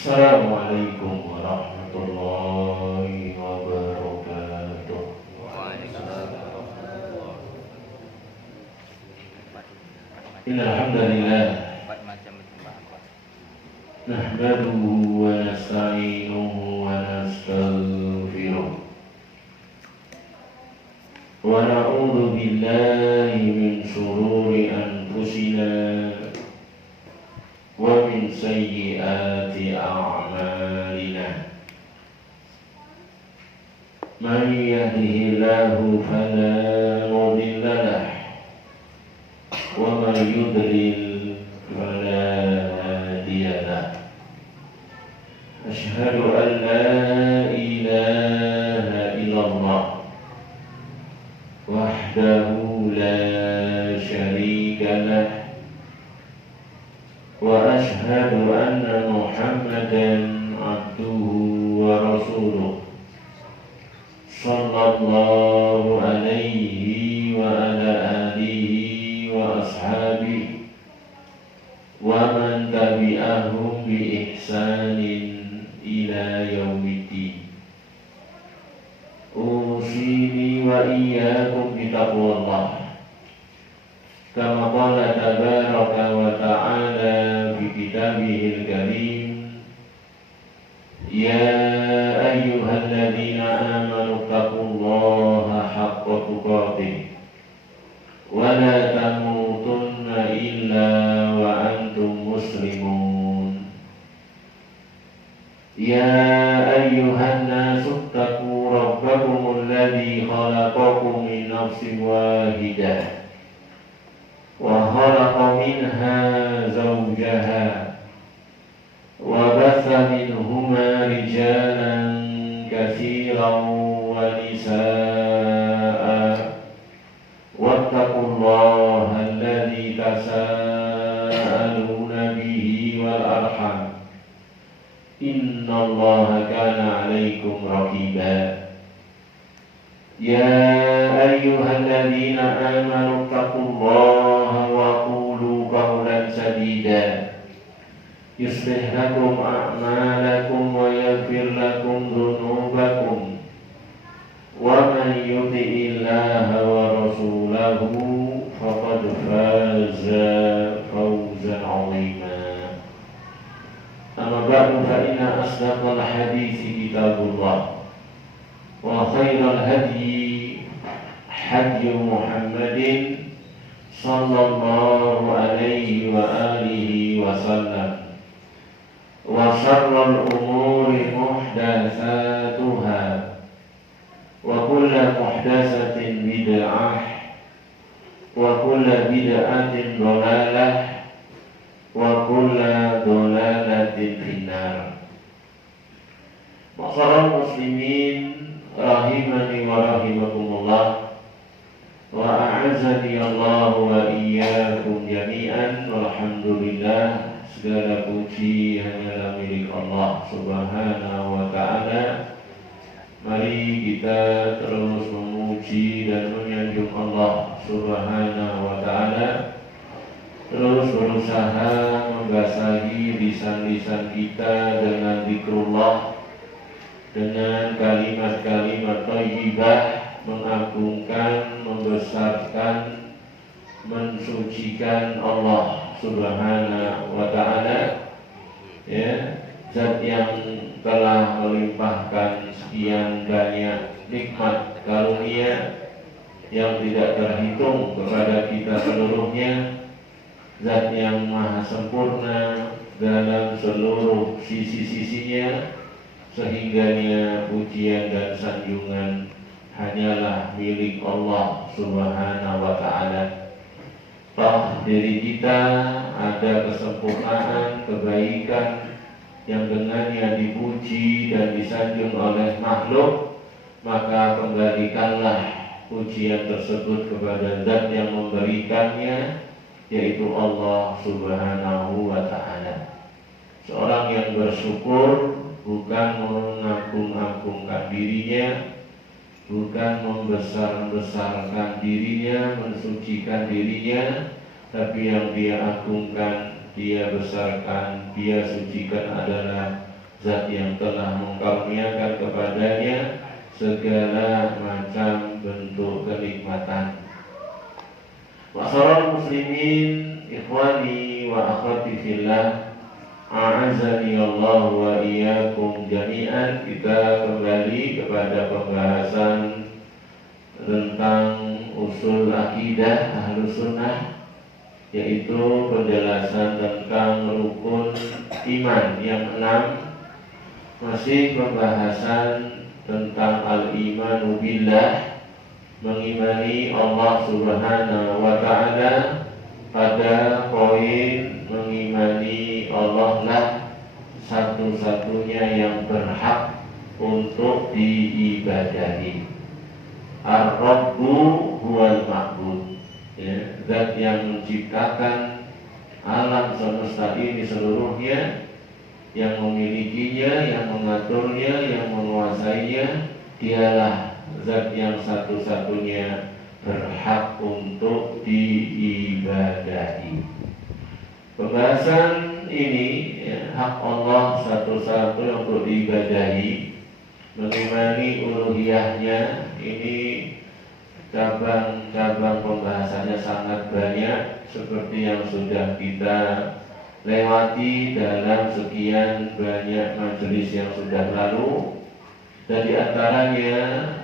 Assalamualaikum warahmatullahi wabarakatuh. Innal hamdalillah nahmaduhu wa nasta'inuhu wa nastaghfiruh wa na'udzu billahi min shururi anfusina wa min sayyiati a'malina. Man yahdihillahu fala mudilla lahu wa man yudlil fala hadiya lahu. Asyhadu an la ilaha illallah wahdahu la syarika lahu wa ashhadu anna Muhammadan abduhu wa rasuluh sallallahu alaihi wa ala alihi wa ashabihi wa man tabi'ahum bi ihsanin ila yaumiddin. Usini wa iyyakum bi taqwallah kama qala tabaraka wa ta'ala fi kitabihil karim, ya ayyuhalladzina amanu taqullaha haqqa tuqatih wa la tamutunna illa wa antum muslimun. Ya ayyuhan nasu taqu rabbakumul ladzi khalaqakum min nafsin wahidah wa khalaqa minha zawjaha wa batha minhuma rijalan katsiran wa nisaa'a wattaqullaha alladzi tasaaluna bihi wal arham innallaha kana 'alaikum raqiba. Ya ayyuhalladzina amanu taqullaha wa qulu qawlan sadida yuslih lakum a'malakum wa yaghfir lakum dhunubakum wa man yuti'illaha wa rasulahu faqad faza fawzan 'azima. Amma ba'du, fa inna asdaqal hadithi kitabullah wa khairal hadyi hadyu Muhammadin sallallahu alaihi wa alihi wa sallam wa syarrul umuri muhdatsatuha wa kullu muhdatsatin bid'ah wa kullu bid'atin dhalalah wa kullu dhalalatin finnar. Ma'asyiral muslimin rahimani wa rahimakumullah wa a'azzani Allah wa iyyakum jami'an. Walhamdulillah, segala puji hanyalah milik Allah subhanahu wa ta'ala. Mari kita terus memuji dan menyanjung Allah subhanahu wa ta'ala, terus berusaha membasahi lisan-lisan kita dengan zikrullah, dengan kalimat-kalimat thayyibah, mengagungkan, membesarkan, mensucikan Allah subhanahu wa ta'ala, ya, zat yang telah melimpahkan sekian banyak nikmat karunia yang tidak terhitung kepada kita seluruhnya, zat yang maha sempurna dalam seluruh sisi-sisinya, sehingganya pujian dan sanjungan hanyalah milik Allah subhanahu wa ta'ala. Toh diri kita ada kesempurnaan, kebaikan yang dengannya dipuji dan disanjung oleh makhluk, maka kembalikanlah pujian tersebut kepada zat yang memberikannya, yaitu Allah subhanahu wa ta'ala. Seorang yang bersyukur bukan mengagung-agungkan dirinya, bukan membesar-besarkan dirinya, mensucikan dirinya, tapi yang dia agungkan, dia besarkan, dia sucikan adalah zat yang telah mengkaruniakan kepadanya segala macam bentuk kenikmatan. Ma'asyiral muslimin, ikhwani wa akhwati fillah, a'azzani Allah wa iyyakum jami'an. Kita kembali kepada pembahasan tentang usul akidah Ahlus Sunnah, yaitu penjelasan tentang rukun iman yang 6. Masih pembahasan tentang al-imanu billah, mengimani Allah Subhanahu wa ta'ala. Pada poin mengimani Allah lah satu-satunya yang berhak untuk diibadahi. Ar-Rabbu huwal ma'bud, ya, zat yang menciptakan alam semesta ini seluruhnya, yang memilikinya, yang mengaturnya, yang menguasainya, dialah zat yang satu-satunya berhak untuk diibadahi. Pembahasan ini, ya, hak Allah satu-satu untuk diibadahi, mengimani uluhiyahnya, ini cabang-cabang pembahasannya sangat banyak, seperti yang sudah kita lewati dalam sekian banyak majelis yang sudah lalu. Dan di antaranya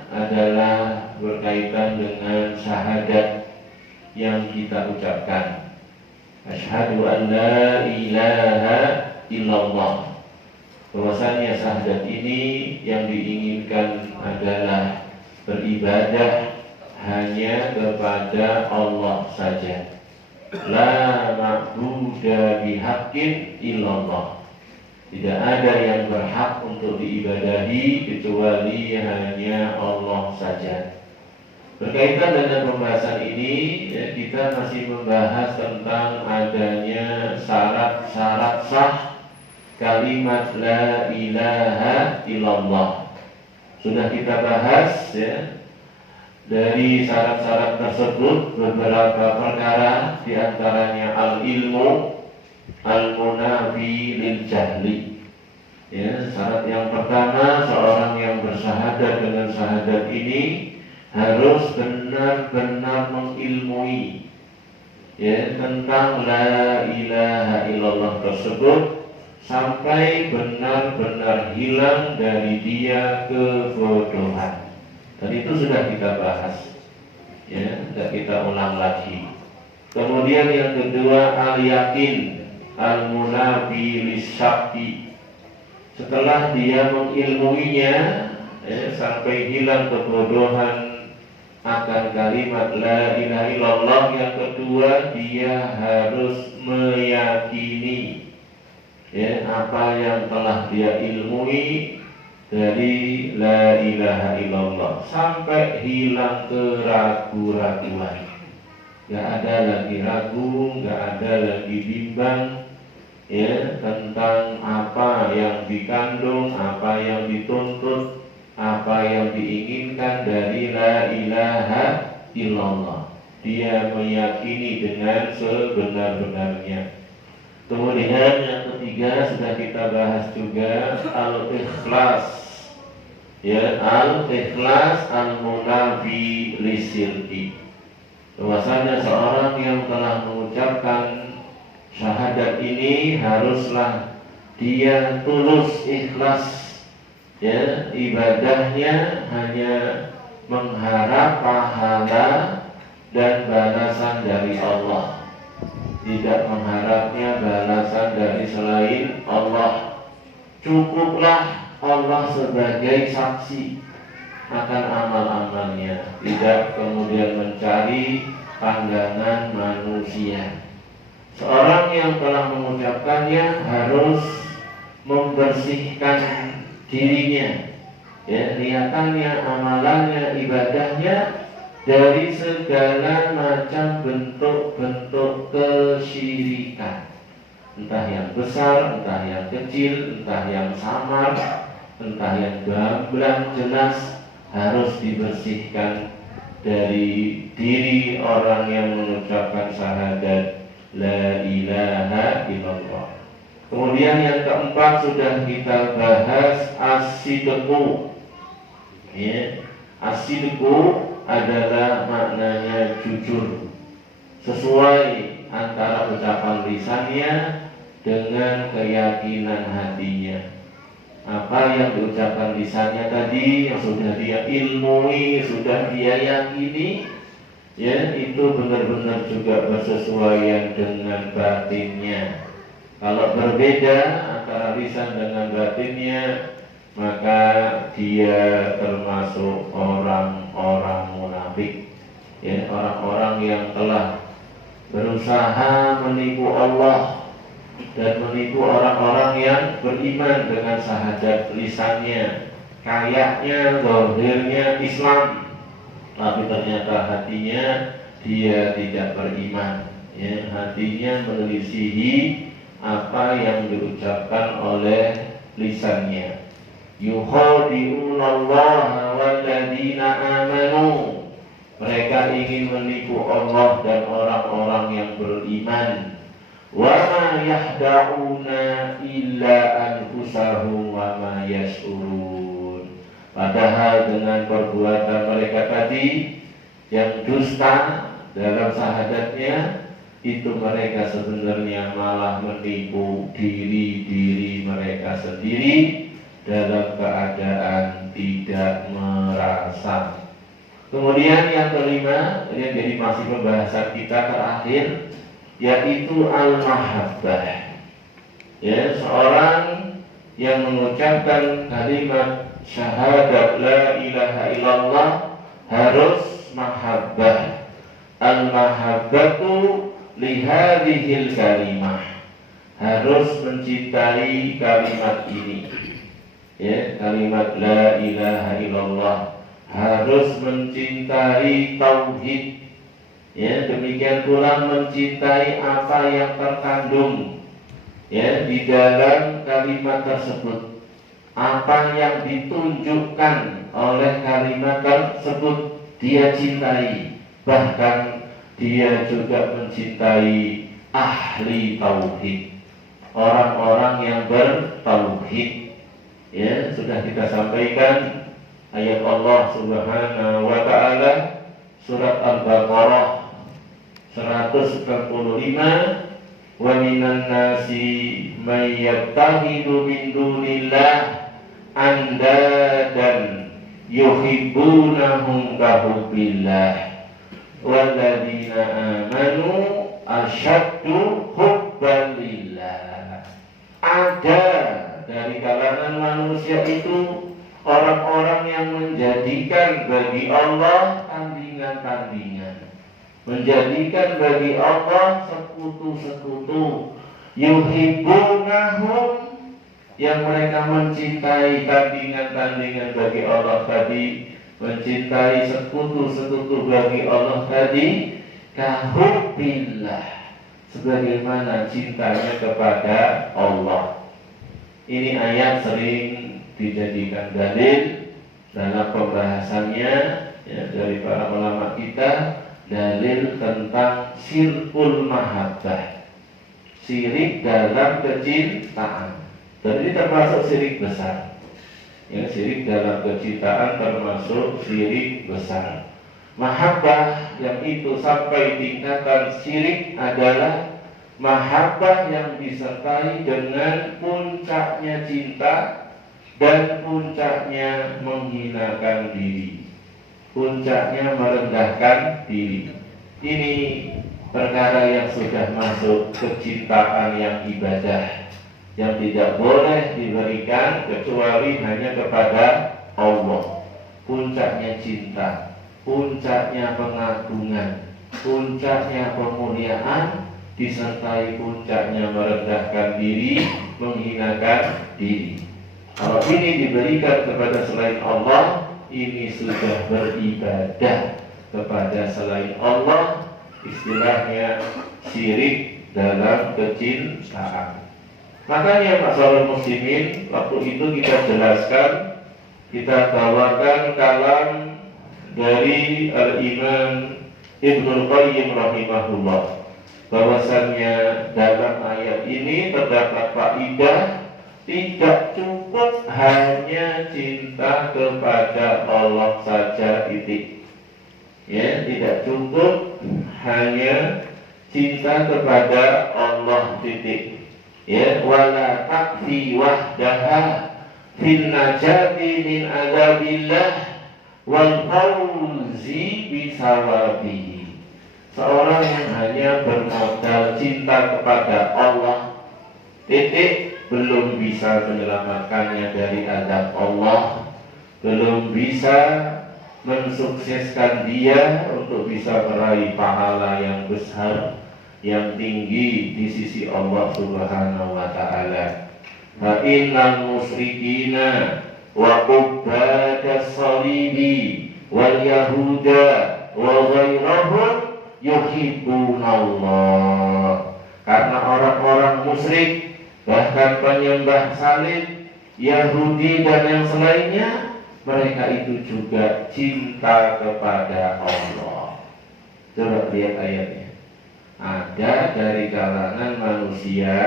adalah berkaitan dengan syahadat yang kita ucapkan. Asyhadu an la ilaha illallah. Bahwasanya syahadat ini yang diinginkan adalah beribadah hanya kepada Allah saja. La ma'buda bihaqqin illallah. Tidak ada yang berhak untuk diibadahi kecuali hanya Allah saja. Berkaitan dengan pembahasan ini, ya, kita masih membahas tentang adanya syarat-syarat sah kalimat la ilaha illallah. Sudah kita bahas, ya, dari syarat-syarat tersebut beberapa perkara, di antaranya al-ilmu al-munafi lil jahli. Ya, syarat yang pertama, seorang yang bersyahadat dengan syahadat ini harus benar-benar mengilmui, ya, tentang la ilaha illallah tersebut sampai benar-benar hilang dari dia kebodohan. Dan itu sudah kita bahas, ya, tidak kita ulang lagi. Kemudian yang kedua, al-yakin al-munafi lisyaki. Setelah dia mengilmuinya, ya, sampai hilang kebodohan akan kalimat la ilaha illallah, yang kedua dia harus meyakini, ya, apa yang telah dia ilmui dari la ilaha illallah sampai hilang keraguan-raguan. Gak ada lagi ragu, gak ada lagi bimbang, ya, tentang apa yang dikandung, apa yang dituntut, apa yang diinginkan dari la ilaha illallah. Dia meyakini dengan sebenar-benarnya. Kemudian yang ketiga sudah kita bahas juga, al-ikhlas, ya, al-ikhlas al-munafi lisyirki. Bahwasanya seorang yang telah mengucapkan syahadat ini haruslah dia tulus ikhlas, ya, ibadahnya hanya mengharap pahala dan balasan dari Allah, tidak mengharapnya balasan dari selain Allah. Cukuplah Allah sebagai saksi akan amal-amalnya, tidak kemudian mencari pandangan manusia. Seorang yang telah mengucapkannya harus membersihkan dirinya, ya, niatannya, amalannya, ibadahnya dari segala macam bentuk-bentuk kesyirikan, entah yang besar, entah yang kecil, entah yang samar, entah yang gamblang jelas, harus dibersihkan dari diri orang yang mengucapkan syahadat la ilaha illallah. Kemudian yang keempat sudah kita bahas as-sidqu. Ya, as-sidqu adalah maknanya jujur, sesuai antara ucapan lisannya dengan keyakinan hatinya. Apa yang diucapkan lisannya tadi, yang sudah dia ilmui, sudah dia yakini, ya itu benar-benar juga bersesuaian dengan batinnya. Kalau berbeda antara lisan dengan batinnya, maka dia termasuk orang-orang munafik, ya, orang-orang yang telah berusaha menipu Allah dan menipu orang-orang yang beriman dengan syahadat lisannya. Kayaknya, zahirnya Islam, tapi ternyata hatinya dia tidak beriman, ya, hatinya menyelisihi apa yang diucapkan oleh lisannya. Yukhadi'unallaha walladzina amanu. Mereka ingin menipu Allah dan orang-orang yang beriman. Wa ma yahda'una illa anfusahum wa ma yash'urun. Padahal dengan perbuatan mereka tadi yang dusta dalam syahadatnya, itu mereka sebenarnya malah menipu diri mereka sendiri dalam keadaan tidak merasa. Kemudian yang kelima, ini jadi masih pembahasan kita terakhir, yaitu al-mahabbah. Ya, seorang yang mengucapkan kalimat syahadat la ilaha illallah harus mahabbah. Al-mahabbatu lihadihil kalimah, harus mencintai kalimat ini, ya, kalimat la ilaha illallah, harus mencintai tauhid, ya, demikian pula mencintai apa yang terkandung, ya, di dalam kalimat tersebut, apa yang ditunjukkan oleh kalimat tersebut dia cintai. Bahkan dia juga mencintai ahli tauhid, orang-orang yang bertauhid. Ya, sudah kita sampaikan ayat Allah Subhanahu wa taala surat Al-Baqarah 195, wa minan nasi may yattakhidhu min dunillah andadan yuhibbunahum kahubbillah walladzina amanu asyaddu hubban lillah. Ada dari kalangan manusia itu orang-orang yang menjadikan bagi Allah tandingan-tandingan, menjadikan bagi Allah sekutu-sekutu. Yuhibbunahum, yang mereka mencintai tandingan-tandingan bagi Allah tadi, mencintai sekutu-sekutu bagi Allah tadi, kahubbillah, sebagaimana cintanya kepada Allah. Ini ayat sering dijadikan dalil dalam pembahasannya, ya, dari para ulama kita, dalil tentang syirkul mahabbah, syirik dalam kecintaan. Dan ini termasuk syirik besar. Ya, syirik dalam kecintaan termasuk syirik besar. Mahabbah yang itu sampai tingkatan syirik adalah mahabbah yang disertai dengan puncaknya cinta dan puncaknya menghinakan diri, puncaknya merendahkan diri. Ini perkara yang sudah masuk kecintaan yang ibadah, yang tidak boleh diberikan kecuali hanya kepada Allah. Puncaknya cinta, puncaknya pengagungan, puncaknya pemuliaan, disertai puncaknya merendahkan diri, menghinakan diri. Kalau ini diberikan kepada selain Allah, ini sudah beribadah kepada selain Allah, istilahnya syirik dalam kecintaan. Makanya masalah muslimin, waktu itu kita jelaskan, kita bawakan kalam dari Al-Imam Ibnul Qayyim rahimahullah. bahwasannya dalam ayat ini terdapat faedah tidak cukup hanya cinta kepada Allah saja, titik. Ya, tidak cukup hanya cinta kepada Allah, titik. Ya, wala takfi wahdaha fil najati min adzabillah wal fawzi bisawabihi. Seorang yang hanya bermodal cinta kepada Allah, titik, belum bisa menyelamatkannya dari azab Allah, belum bisa mensukseskan dia untuk bisa meraih pahala yang besar, yang tinggi di sisi Allah Subhanahu wa ta'ala. Fa innal musyrikina wa ubbadas salibi wal yahuda wa ghairahum yuhibbunallah. Karena orang-orang musyrik, bahkan penyembah salib, Yahudi dan yang selainnya, mereka itu juga cinta kepada Allah. Coba lihat ayatnya. Ada dari kalangan manusia,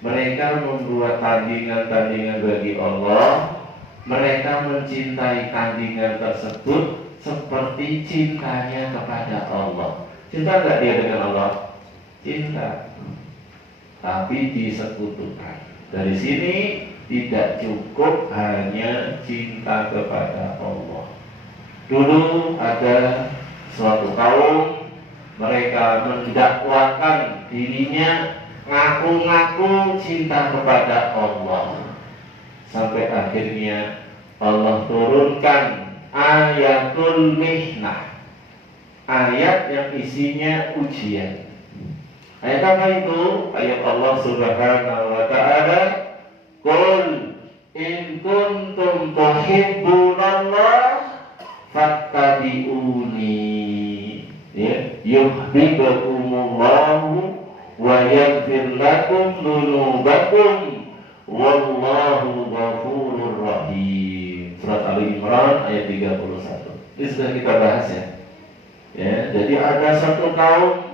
mereka membuat tandingan-tandingan bagi Allah. Mereka mencintai tandingan tersebut seperti cintanya kepada Allah. Cinta enggak dia dengan Allah? Cinta, tapi disekutukan. Dari sini tidak cukup hanya cinta kepada Allah. Dulu ada suatu kaum, mereka mendakwakan dirinya ngaku-ngaku cinta kepada Allah, sampai akhirnya Allah turunkan ayatul mihnah, ayat yang isinya ujian. Ayat apa itu? Ayat Allah Subhanahu wa ta'ala, qul in kuntum tuhibbunallah fattabi'uni, ya, yuhibbukumullahu wa yaghfir lakum dzunubakum wallahu ghafurur rahim. Surat Ali Imran ayat 31. Ini sudah kita bahas ya. Ya, jadi ada satu kaum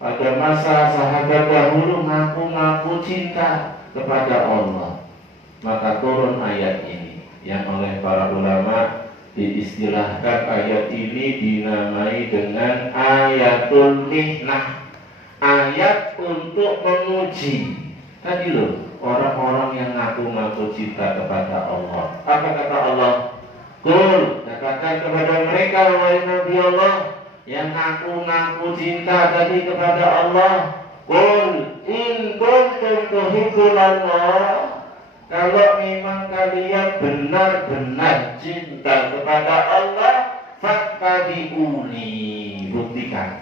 pada masa sahabat dahulu ngaku-ngaku cinta kepada Allah, maka turun ayat ini yang oleh para ulama diistilahkan ayat ini dinamai dengan ayatul mihnah, ayat untuk menguji. Tadi loh, orang-orang yang ngaku-ngaku cinta kepada Allah. Apa kata Allah? Qul, katakan kepada mereka, wahai Nabi Allah yang ngaku-ngaku cinta tadi kepada Allah, qul in kuntum tuhibbunallah, kalau memang kalian benar-benar cinta kepada Allah, fattabi'uni, buktikan.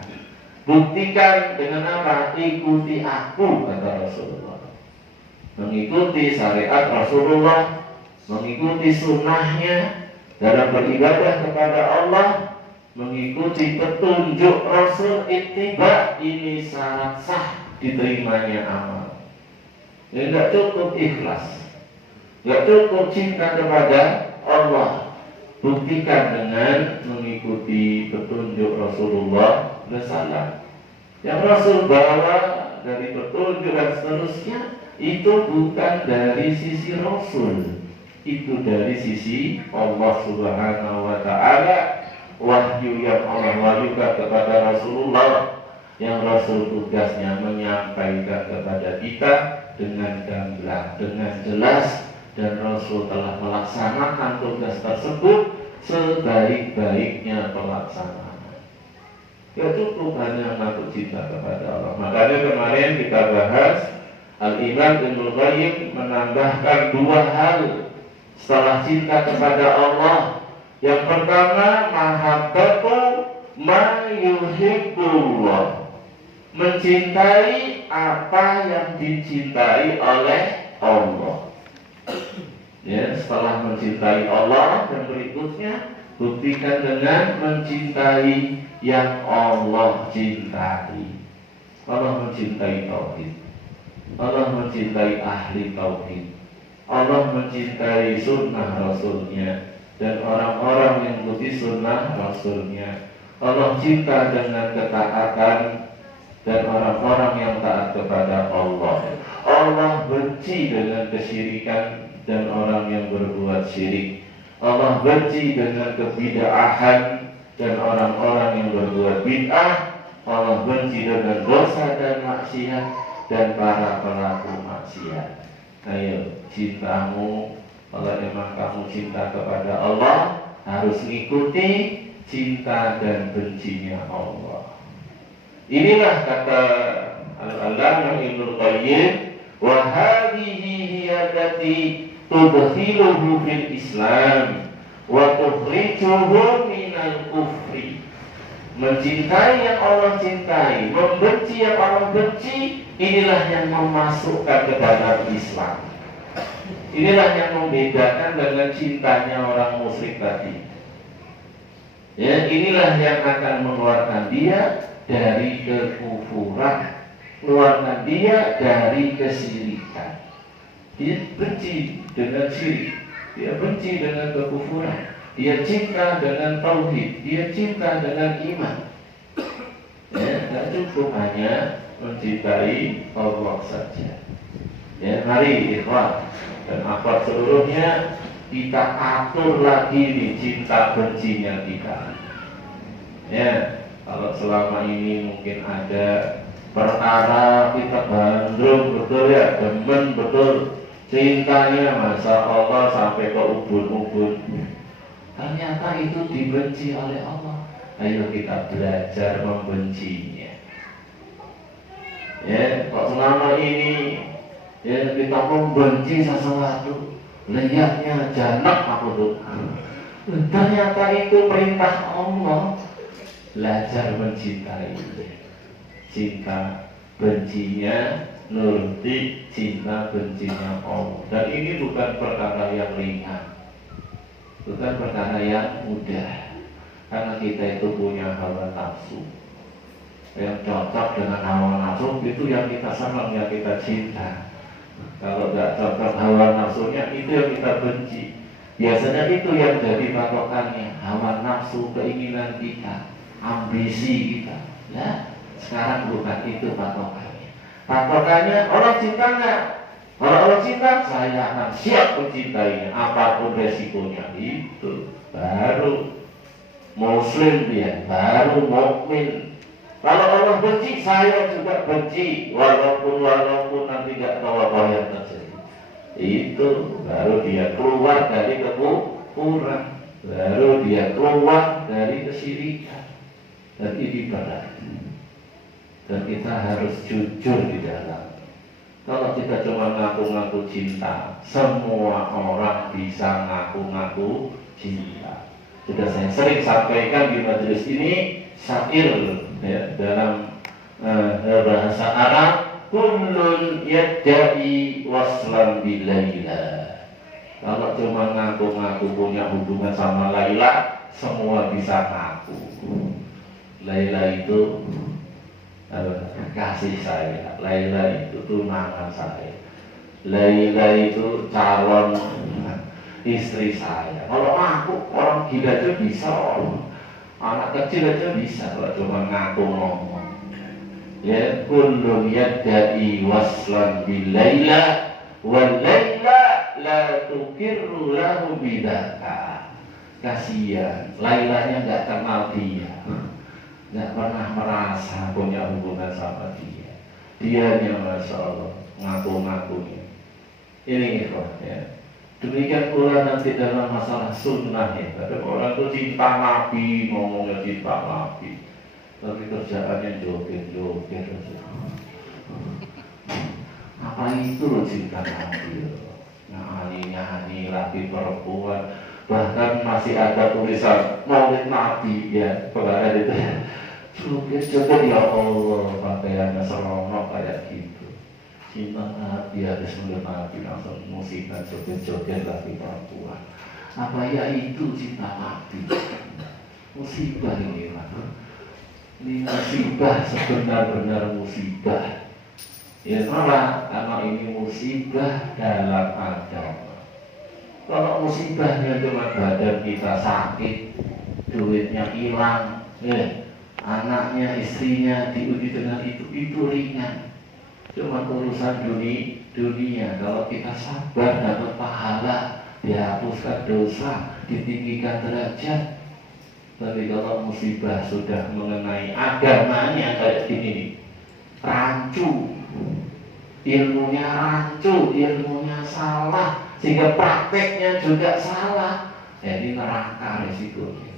Buktikan dengan apa? Ikuti aku, kata Rasulullah. Mengikuti syariat Rasulullah, mengikuti sunnahnya dalam beribadah kepada Allah, mengikuti petunjuk Rasul, ittiba, ini syarat sah diterimanya amal. Ya, tidak cukup ikhlas, tidak cukup cinta kepada Allah. Buktikan dengan mengikuti petunjuk Rasulullah SAW. Yang Rasul bawa dari petunjuk dan seterusnya, itu bukan dari sisi Rasul, itu dari sisi Allah Subhanahu wa ta'ala. Wahyu yang Allah wahyukan kepada Rasulullah, yang Rasul tugasnya menyampaikan kepada kita dengan gamblang, dengan jelas, dan Rasul telah melaksanakan tugas tersebut sebaik-baiknya pelaksanaan. Ya cukup hanya mengaku cinta kepada Allah. Makanya kemarin kita bahas, Al-Imam Ibnu Qayyim menambahkan dua hal setelah cinta kepada Allah. Yang pertama, mahabbatu ma yuhibbullah, mencintai apa yang dicintai oleh Allah. Ya, setelah mencintai Allah, dan berikutnya buktikan dengan mencintai yang Allah cintai. Allah mencintai tauhid, Allah mencintai ahli tauhid, Allah mencintai sunnah Rasulnya dan orang-orang yang mengikuti sunnah Rasulnya. Allah cinta dengan ketaatan dan orang-orang yang taat kepada Allah. Allah benci dengan kesyirikan dan orang yang berbuat syirik. Allah benci dengan kebid'ahan dan orang-orang yang berbuat bid'ah. Allah benci dengan dosa dan maksiat dan para pelaku maksiat. Ayo, cintamu, kalau memang kamu cinta kepada Allah, harus mengikuti cinta dan bencinya Allah. Inilah kata Al-Allamah Ibnul Qayyim, wa hadhihi hiya allati tudkhiluhu fil Islam wa tukhrijuhu minal kufri. Mencintai yang Allah cintai, membenci yang Allah benci, inilah yang memasukkan ke dalam Islam. Inilah yang membedakan dengan cintanya orang musyrik tadi. Ya, inilah yang akan mengeluarkan dia dari kekufuran, mengeluarkan dia dari kesyirikan. Dia benci dengan syirik, dia benci dengan kekufuran, dia cinta dengan tauhid, dia cinta dengan iman. Ya, tidak cukup hanya mencintai Allah saja. Ya, mari ikhwan dan akhwat seluruhnya, kita atur lagi nih cinta bencinya kita. Ya, kalau selama ini mungkin ada perkara kita bandrung betul ya, demen betul, cintanya Masya Allah sampai ke ubun-ubun, ternyata itu dibenci oleh Allah. Ayo kita belajar membencinya. Ya, kok selama ini ya kita membenci sesuatu, lihatnya janak aku tuh, ternyata itu perintah Allah. Belajar mencintai, cinta bencinya nuruti cinta bencinya Allah. Dan ini bukan perkara yang ringan, bukan perkara yang mudah, karena kita itu punya hawa nafsu. Yang cocok dengan hawa nafsu itu yang kita senang, yang kita cinta. Kalau tidak cocok hawa nafsunya, itu yang kita benci. Biasanya itu yang jadi patokannya, hawa nafsu, keinginan kita, ambisi kita. Ya, sekarang bukan itu patokannya. Patokannya Allah cinta nggak? Kalau Allah cinta, saya akan siap mencintainya, apapun resikonya. Itu baru Muslim dia, baru mukmin. Kalau Allah benci, saya juga benci, walaupun nanti nggak tahu apa yang terjadi. Itu baru dia keluar dari kekufuran, baru dia keluar dari kesyirikan. Dan ini berat. Dan kita harus jujur di dalam. Kalau kita cuma ngaku-ngaku cinta, semua orang bisa ngaku-ngaku cinta. Sudah saya sering sampaikan di majelis ini, syair ya, dalam bahasa Arab, kullun yadda'i waslan bilaila. Kalau cuma ngaku-ngaku punya hubungan sama Laila, semua bisa ngaku. Laila itu kasih saya, Laila itu tunangan saya, Laila itu calon istri saya. Kalau aku orang gila aja bisa, anak kecil aja bisa. Kalau cuma ngaku ngomong, ya kullun yadda'i waslan bilaila wal laila la tukirru lahu bidaka. Kasihan, Lailanya nggak kenal dia, nggak pernah merasa punya hubungan sama dia. Dianya Masya Allah ngaku-ngakunya. Ini ya. Demikian pula nanti dalam masalah sunnah ya. Ada orang itu cinta Nabi, ngomongnya cinta Nabi, tapi kerjaannya joget-joget. Apa itu loh cinta Nabi? Nyanyi-nyanyi laki perempuan, bahkan masih ada tulisan maulid Nabi ya, kemarin itu ya. Joget-joget ya Allah, pakaiannya seronok kayak gitu. Cinta Nabi, habis melihat Nabi langsung musikan joget-joget lagi perempuan. Apa ya itu cinta Nabi? Musibah ini lah. Ini musibah, sebenar-benar musibah. Ya salah, karena ini musibah dalam agama. Kalau musibahnya cuma badan kita sakit, duitnya hilang, anaknya, istrinya diuji dengan itu ringan. Cuma urusan dunia. Kalau kita sabar dapat pahala, dihapuskan dosa, ditinggikan derajat. Tapi kalau musibah sudah mengenai agamanya kayak gini, rancu, ilmunya salah, sehingga prakteknya juga salah. Jadi neraka risikonya.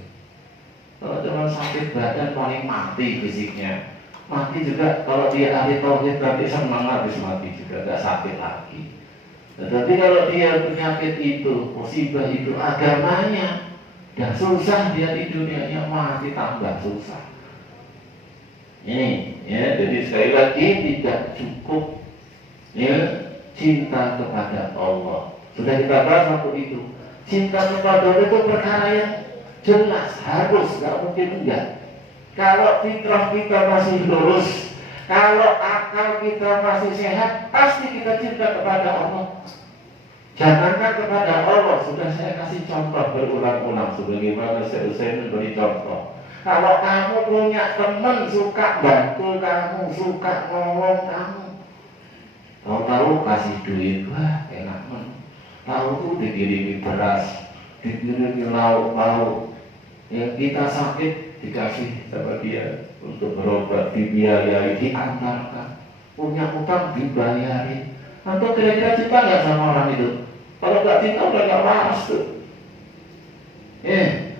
Kalau cuma sakit badan paling mati fisiknya. Mati juga kalau dia ahli tauhid nanti senang habis mati juga, gak sakit lagi. Tetapi kalau dia penyakit itu, musibah itu agamanya, dan susah dia di dunianya, mati tambah susah. Ini ya, jadi sekali lagi tidak cukup ya cinta kepada Allah. Sudah kita bahas waktu itu. Cinta kepada Allah itu perkara yang jelas, harus, gak mungkin enggak. Kalau fitrah kita masih lurus, kalau akal kita masih sehat, pasti kita cinta kepada Allah. Jangankan kepada Allah, sudah saya kasih contoh berulang-ulang sebagaimana saya memberi contoh. Kalau kamu punya teman suka bantu kamu, suka nolong kamu, tahu-tahu kasih duit, wah enak men. Tahu tuh dikirimi beras, dikirimi lauk, yang kita sakit dikasih sama dia untuk berobat, dibiayai, diantarkan, punya utang dibayarin. Atau kira-kira cinta nggak sama orang itu? Kalau nggak cinta udah nggak waras tuh.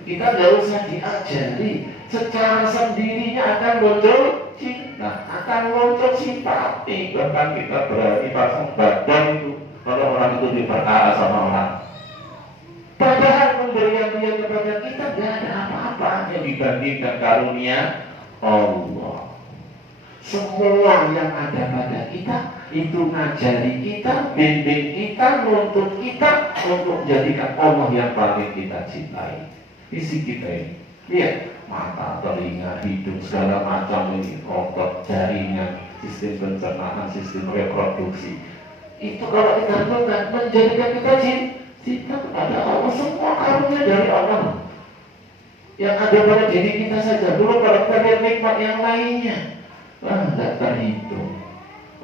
Kita nggak usah diajari, secara sendirinya akan muncul cinta, akan muncul simpati. Bahkan kita berani pasang badan itu kalau orang itu diperkara sama orang. Padahal pemberian dia kepada kita tidak ada apa-apanya dibandingkan karunia Allah. Semua yang ada pada kita itu ngajari kita, bimbing kita, nuntut kita untuk menjadikan Allah yang paling kita cintai. Isi kita ini, lihat mata, telinga, hidung, segala macam ini, otot, jaringan, sistem pencernaan, sistem reproduksi. Itu kalau kita lakukan menjadikan kita cinta kepada Allah. Semua karunia dari Allah yang ada pada diri kita saja. Dulu kalau kita lihat nikmat yang lainnya, tidak terhitung.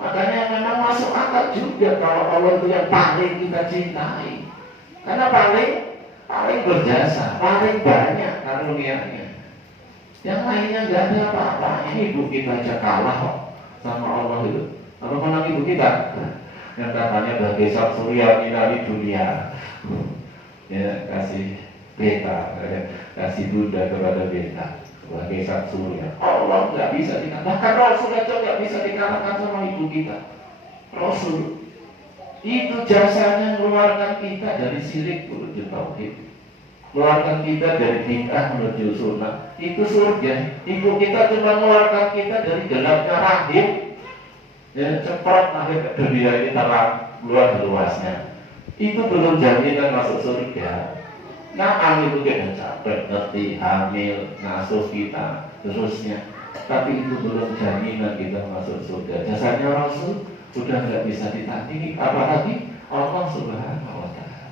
Makanya memang masuk akal juga kalau Allah itu yang paling kita cintai, karena paling berjasa, paling banyak karunia-Nya. Yang lainnya nggak ada apa-apanya. Ibu kita aja kalah kok sama Allah itu. Kalau menang ibu kita, yang katanya bagai sang surya minari dunia, ya kasih beta, kasih bunda kepada beta sebagai sang surya. Allah nggak bisa dikalahkan, bahkan Rasul aja nggak bisa dikalahkan sama ibu kita. Rasul itu jasanya mengeluarkan kita dari syirik menuju tauhid, mengeluarkan kita dari bid'ah menuju sunnah. Itu surga. Ibu kita cuma mengeluarkan kita dari gelapnya rahim, ya cepat lahir ke dunia ini terang luas-luasnya. Itu belum jaminan masuk surga. Nah, itu kita capek, ngerti, hamil, ngasuh kita, terusnya. Tapi itu belum jaminan kita masuk surga. Jasanya Rasul sudah nggak bisa ditandingi, apalagi Allah Subhanahu wa Ta'ala.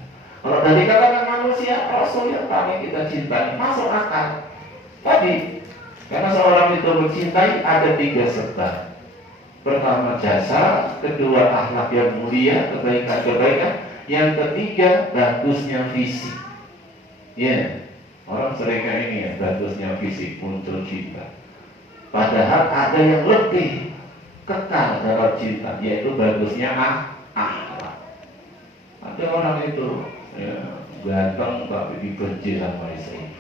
Kalau dari kalangan manusia, Rasul yang paling kita cintai, masuk akal. Tadi, karena seorang itu mencintai ada 3 sebab. Pertama jasa, kedua akhlak yang mulia, kebaikan-kebaikan, yang ketiga bagusnya fisik. Ya, orang seringnya ini ya, bagusnya fisik muncul cinta. Padahal ada yang lebih kekal dalam cinta, yaitu bagusnya akhlak. Ada orang itu ya, ganteng tapi dibenci sama istri.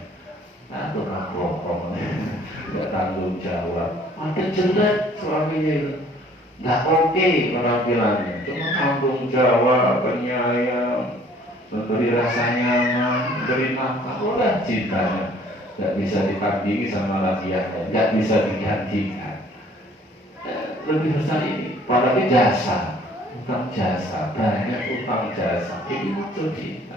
Nah, itu rokok, nggak tanggung jawab. Ada jelek suaminya itu, nggak oke penampilannya, cuma tanggung jawab, penyayang, memberi rasa nyaman, beri nafkah, udah cintanya nggak bisa ditandingi sama laki-laki, nggak bisa digantikan. Lebih besar ini, apalagi jasa, utang jasa, banyak utang jasa, itu cinta.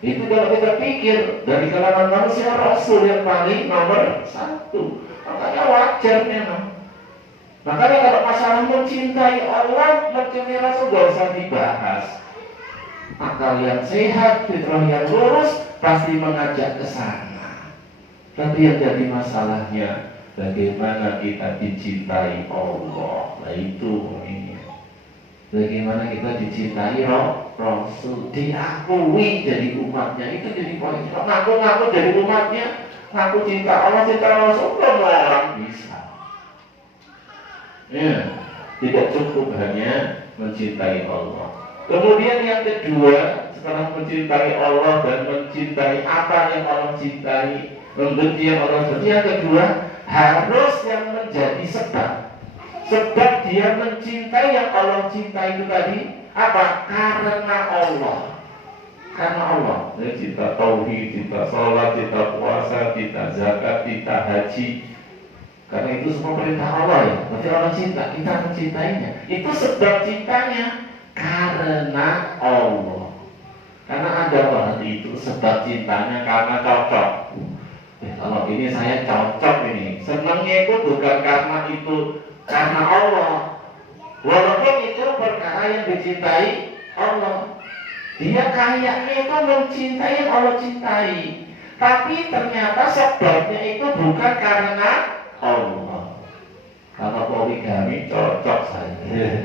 Itu kalau kita pikir dari kalangan manusia, Rasul yang paling nomor 1. Makanya wajar memang. Makanya kalau masalah mencintai Allah, mencintai Rasul gak usah dibahas. Akal yang sehat, fitrah yang lurus pasti mengajak ke sana. Tapi yang jadi masalahnya, Bagaimana kita dicintai Allah. Nah itu ini. Bagaimana kita dicintai Rasul, diakui jadi umatnya, itu jadi poinnya. Ngaku-ngaku jadi umatnya, ngaku cinta Allah, cinta Rasul, semua orang bisa. Ya, tidak cukup hanya mencintai Allah. Kemudian yang kedua, setelah mencintai Allah dan mencintai apa yang Allah cintai, membenci yang Allah benci, yang kedua harus yang menjadi sebab dia mencintai yang Allah cintai itu tadi apa? Karena Allah. Karena Allah. Ya, cinta tauhid, cinta sholat, cinta puasa, cinta zakat, cinta haji. Karena itu semua perintah Allah ya. Berarti Allah cinta, kita mencintainya. Itu sebab cintanya karena Allah. Karena ada orang itu sebab cintanya karena cocok. Kalau ini saya cocok ini. Senangnya itu bukan karena itu, karena Allah. Walaupun itu perkara yang dicintai Allah. Dia kayaknya itu mencintai yang Allah cintai. Tapi ternyata sebabnya itu bukan karena Allah. Kalau poligami cocok saya.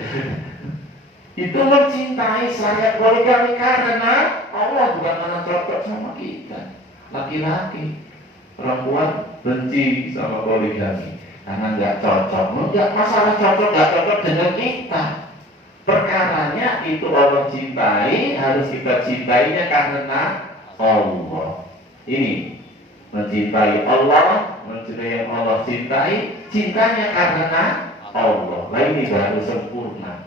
Itu mencintai saya poligami karena Allah, bukan karena cocok sama kita. Laki-laki, perempuan benci sama poligami karena nggak cocok. Nggak masalah cocok nggak cocok dengan kita. Perkaranya itu Allah cintai, harus kita cintainya karena Allah. Ini mencintai Allah, mencintai yang Allah cintai, cintanya karena Allah. Nah ini baru sempurna.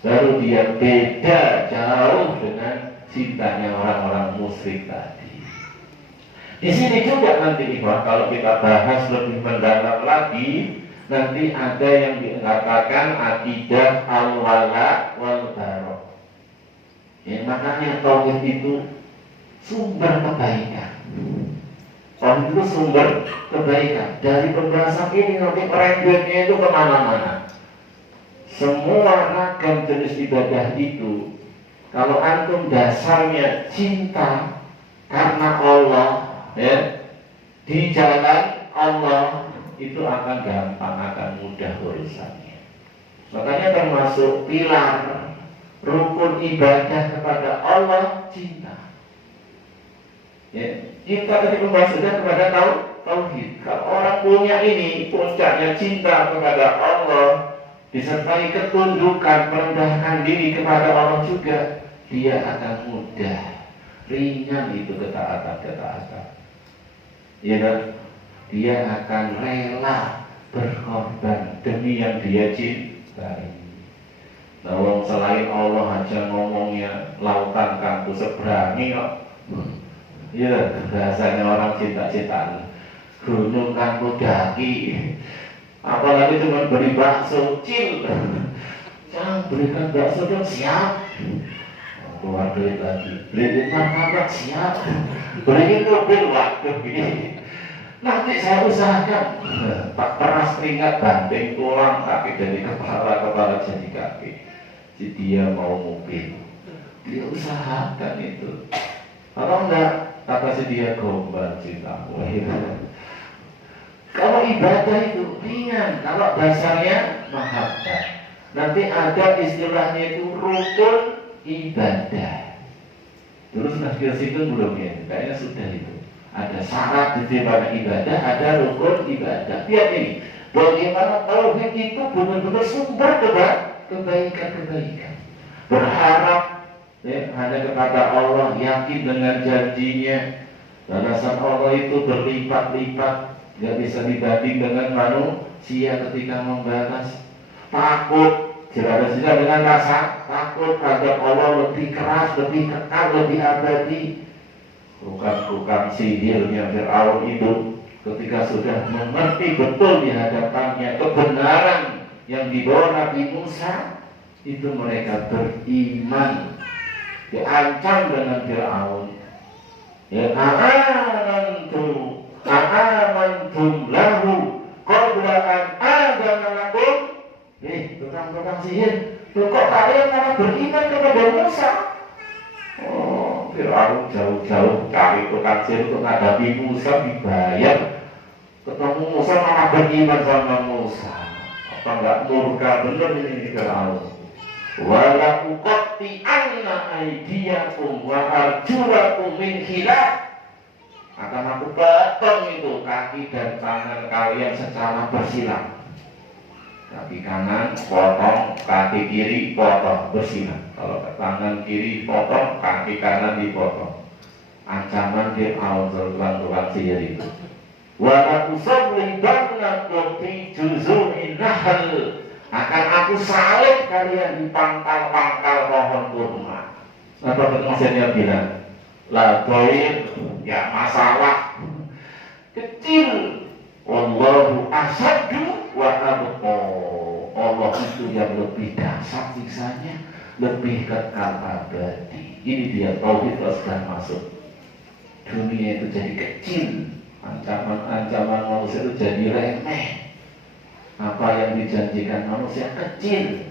Baru dia beda jauh dengan cintanya orang-orang musyrik tadi. Di sini juga nanti Ikhwan, kalau kita bahas lebih mendalam lagi, nanti ada yang dikatakan akidah al-wala wal bara. Ya, makanya tauhid itu sumber kebaikan. Tauhid itu sumber kebaikan. Dari pembahasan ini nanti merembetnya itu kemana-mana. Semua ragam jenis ibadah itu, kalau antum dasarnya cinta karena Allah, ya, di jalan Allah, itu akan gampang, akan mudah urusannya. Makanya termasuk pilar rukun ibadah kepada Allah cinta. Ya, cinta tadi pembahasannya kepada tauhid. Kalau orang punya ini, puncaknya cinta kepada Allah, disertai ketundukan, merendahkan diri kepada Allah juga, dia akan mudah, ringan itu ketaatan. Ya kan? Dia akan rela berkorban demi yang dia cintai. Nah, selain Allah aja ngomongnya lautan kampus seberangi kok. Iya, bahasanya orang cinta-cintaan. Gunung kampus daki. Apalagi cuma beri bakso cil. Jangan berikan bakso dong, siap. Keluar duit lagi. Beli martabak siap. Berikan mobil waktu gini. Nanti saya usahakan. Tak peras keringat, banting tulang, kaki jadi kepala jadi kaki. Jadi dia mau mobil. Dia usahakan itu. Kalau enggak, kata si dia gombal cintamu. Kalau ibadah itu ringan, kalau dasarnya mahabbah. Nanti ada istilahnya itu rukun ibadah. Terus masih situ belum ya? Kayaknya sudah itu. Ada syarat diterima ibadah, ada rukun ibadah. Lihat ini, bagaimana tauhid itu benar-benar sumber kebaikan. Berharap ya, hanya kepada Allah, yakin dengan janjinya. Balasan Allah itu berlipat-lipat. Gak bisa dibanding dengan manusia ketika membalas. Takut, jelas dengan rasa takut terhadap Allah lebih keras, lebih kekal, lebih abadi. Bukan sihirnya Fir'aun itu ketika sudah mengerti betul di hadapannya kebenaran yang dibawa Nabi Musa, itu mereka beriman. Diancam dengan Fir'aun. Ya amantum lahu qabla an adana lakum. Tukang sihir, kok kalian malah beriman kepada Musa? Oh, Fir'aun jauh-jauh cari tukang sihir untuk menghadapi Musa, dibayar. ketemu Musa malah beriman sama Musa. Apa enggak murka bener ini Firaun? Wala uqatti anna aydiyakum wa arjulakum min khilaf. Akan aku potong itu kaki dan tangan kalian secara bersilang. Kaki kanan potong, kaki kiri potong, bersilang. Kalau tangan kiri potong, kaki kanan dipotong. Ancaman Fir'aun terbang-terbang sihir itu. Wa usallibannakum fi juzu'in nahl. Akan aku salib kalian di pangkal-pangkal pohon kurma. Apa maksudnya bilang? La doir, ya masalah kecil. Wallahu asyaddu wa abqa. Allah itu yang lebih dahsyat siksanya, lebih kekal abadi. Ini dia tauhid kalau sudah masuk. Dunia itu jadi kecil, ancaman-ancaman manusia itu jadi remeh. Apa yang dijanjikan manusia kecil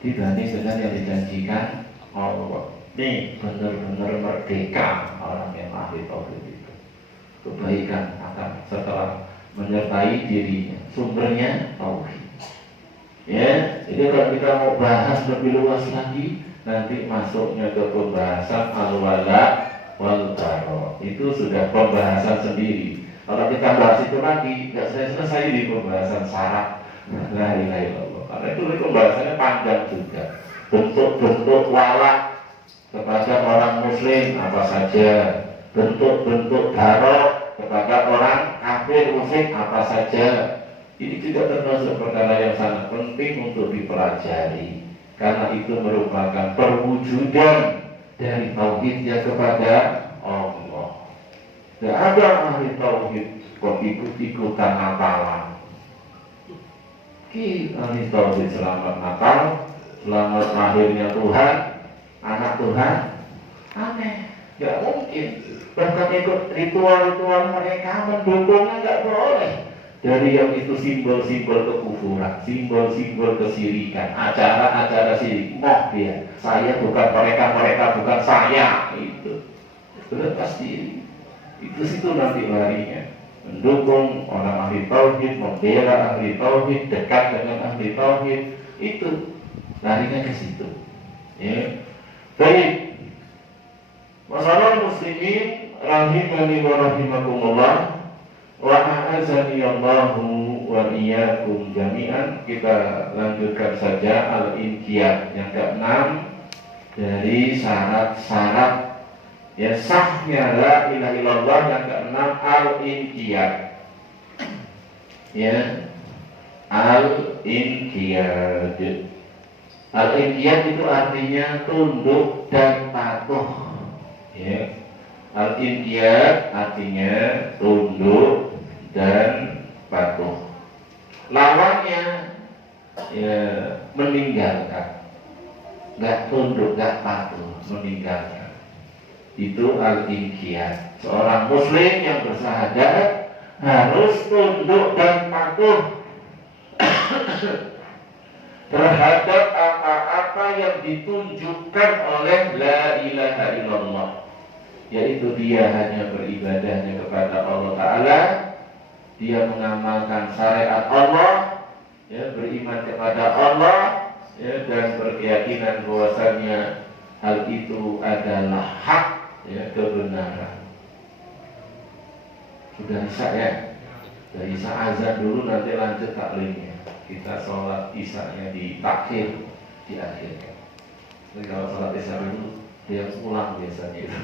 dibanding dengan yang dijanjikan Allah. Ini benar-benar merdeka orang yang ahli tauhid itu. Kebaikan akan setelah menyertai dirinya. Sumbernya tauhid. Ya, jadi kalau kita mau bahas lebih luas lagi, nanti masuknya ke pembahasan al-wala wal bara. Itu sudah pembahasan sendiri. Kalau kita bahas itu lagi, nggak selesai di pembahasan syarat. La ilaha illallah. Karena itu pembahasannya panjang juga. Bentuk-bentuk wala kepada orang muslim apa saja, bentuk-bentuk darah kepada orang kafir musyrik apa saja. Ini juga termasuk perkara yang sangat penting untuk dipelajari, karena itu merupakan perwujudan dari tauhidnya kepada Allah. Tidak ada ahli tauhid kok ikut-ikutan Natalan. Ahli tauhid selamat Natal, selamat lahirnya Tuhan, anak Tuhan, aneh, nggak mungkin. Bahkan ikut ritual-ritual mereka mendukungnya nggak boleh. Dari yang itu simbol-simbol kekufuran, simbol-simbol kesirikan, acara-acara sirik, moh dia, saya bukan mereka, mereka bukan saya, itu lepas diri. Itu situ nanti larinya, mendukung orang ahli tauhid, membela ahli tauhid, dekat dengan ahli tauhid, itu larinya ke situ. Ya. Baik, masalah muslimin rahimani wa rahimakumullah wa a'azani Allahu wa iyyakum jami'an. Kita lanjutkan saja al-inqiyad yang ke-6 dari syarat-syarat ya sahnya la ilaha illallah. Yang ke-6 al-inqiyad. Ya, al-inqiyad. Al-inqiyad itu artinya tunduk dan patuh. Ya. Al-inqiyad artinya tunduk dan patuh. Lawannya ya meninggalkan. Enggak tunduk, enggak patuh, meninggalkan. Itu al-inqiyad. Seorang muslim yang bersyahadat harus tunduk dan patuh terhadap apa-apa yang ditunjukkan oleh la ilaha illallah, yaitu dia hanya beribadahnya kepada Allah Ta'ala, dia mengamalkan syariat Allah, ya, beriman kepada Allah, ya, dan berkeyakinan bahwasanya hal itu adalah hak, ya, kebenaran. Sudah isya ya? Sudah isya azan dulu, nanti lanjut taklimnya. Kita sholat isya-nya di takhir, di akhir. Jadi kalau sholat isya dulu dia pulang biasanya itu.